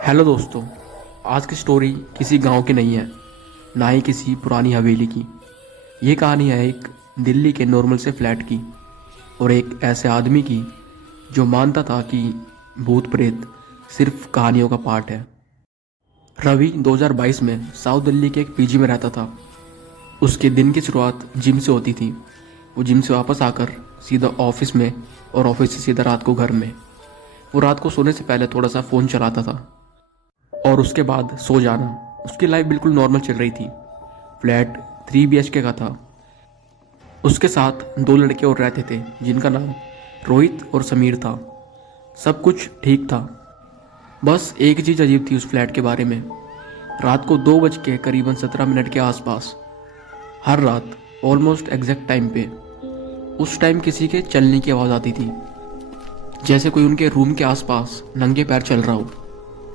Hello दोस्तों। आज की स्टोरी किसी गांव की नहीं है, ना ही किसी पुरानी हवेली की। ये कहानी है एक दिल्ली के नॉर्मल से फ्लैट की और एक ऐसे आदमी की जो मानता था कि भूत प्रेत सिर्फ कहानियों का पार्ट है। रवि 2022 में साउथ दिल्ली के एक पीजी में रहता था। उसके दिन की शुरुआत जिम से होती थी। वो जिम से वापस आकर सीधा ऑफिस में और ऑफिस से सीधा रात को घर में। वो रात को सोने से पहले थोड़ा सा फ़ोन चलाता था और उसके बाद सो जाना। उसकी लाइफ बिल्कुल नॉर्मल चल रही थी। फ्लैट 3 BHK का था। उसके साथ 2 लड़के और रहते थे जिनका नाम रोहित और समीर था। सब कुछ ठीक था, बस एक चीज़ अजीब थी उस फ्लैट के बारे में। रात को 2 बज के करीबन 17 मिनट के आसपास, हर रात ऑलमोस्ट एग्जैक्ट टाइम पे, उस टाइम किसी के चलने की आवाज़ आती थी, जैसे कोई उनके रूम के आसपास नंगे पैर चल रहा हो।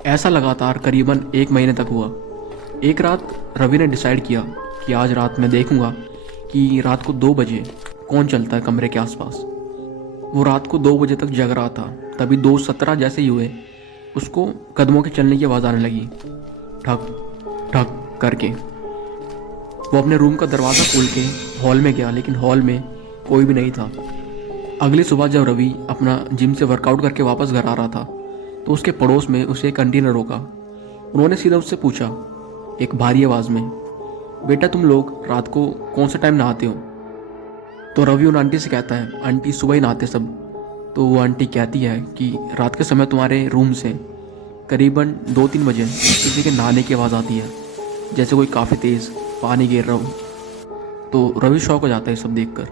ऐसा लगातार करीबन 1 महीने तक हुआ। एक रात रवि ने डिसाइड किया कि आज रात मैं देखूंगा कि रात को 2 बजे कौन चलता है कमरे के आसपास। वो रात को 2 बजे तक जग रहा था। तभी 2:17 जैसे ही हुए, उसको कदमों के चलने की आवाज़ आने लगी, ठक ठक करके। वो अपने रूम का दरवाज़ा खोल के हॉल में गया, लेकिन हॉल में कोई भी नहीं था। अगली सुबह जब रवि अपना जिम से वर्कआउट करके वापस घर आ रहा था, तो उसके पड़ोस में उसे एक आंटी ने रोका। उन्होंने सीधा उससे पूछा एक भारी आवाज़ में, बेटा तुम लोग रात को कौन सा टाइम नहाते हो? तो रवि उन आंटी से कहता है, आंटी सुबह ही नहाते सब। तो वो आंटी कहती है कि रात के समय तुम्हारे रूम से करीबन 2-3 बजे किसी के नहाने की आवाज़ आती है, जैसे कोई काफ़ी तेज़ पानी गिर रहा हो। तो रवि शॉक हो जाता है सब देखकर।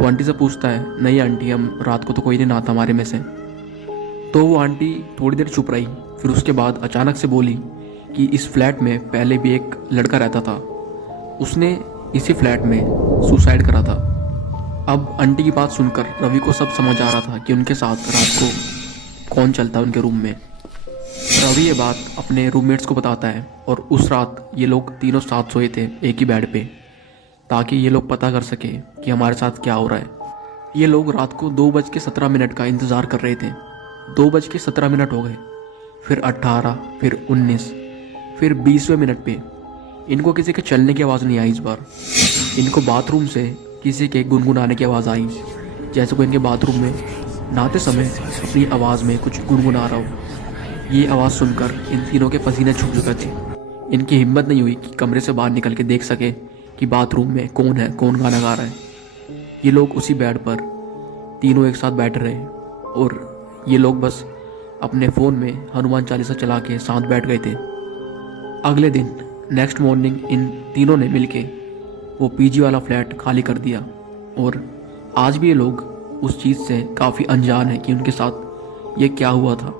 वो आंटी से पूछता है, नहीं आंटी, हम रात को तो कोई नहीं नहाता हमारे में से। तो वो आंटी थोड़ी देर चुप रही, फिर उसके बाद अचानक से बोली कि इस फ्लैट में पहले भी एक लड़का रहता था, उसने इसी फ्लैट में सुसाइड करा था। अब आंटी की बात सुनकर रवि को सब समझ आ रहा था कि उनके साथ रात को कौन चलता है उनके रूम में। रवि ये बात अपने रूममेट्स को बताता है और उस रात ये लोग तीनों साथ सोए थे एक ही बेड पे, ताकि ये लोग पता कर सके कि हमारे साथ क्या हो रहा है। ये लोग रात को 2:17 का इंतज़ार कर रहे थे। 2:17 हो गए, फिर 18, फिर 19, फिर 20वें मिनट पे इनको किसी के चलने की आवाज़ नहीं आई। इस बार इनको बाथरूम से किसी के गुनगुनाने की आवाज़ आई, जैसे कोई इनके बाथरूम में नहाते समय अपनी आवाज़ में कुछ गुनगुना रहा हो। ये आवाज़ सुनकर इन तीनों के पसीने छूट चुके थे। इनकी हिम्मत नहीं हुई कि कमरे से बाहर निकल के देख सके कि बाथरूम में कौन है, कौन गाना गा रहा है। ये लोग उसी बेड पर तीनों एक साथ बैठ रहे और ये लोग बस अपने फ़ोन में हनुमान चालीसा चला के साथ बैठ गए थे। अगले दिन नेक्स्ट मॉर्निंग इन तीनों ने मिलके वो पीजी वाला फ्लैट खाली कर दिया और आज भी ये लोग उस चीज़ से काफ़ी अनजान है कि उनके साथ ये क्या हुआ था।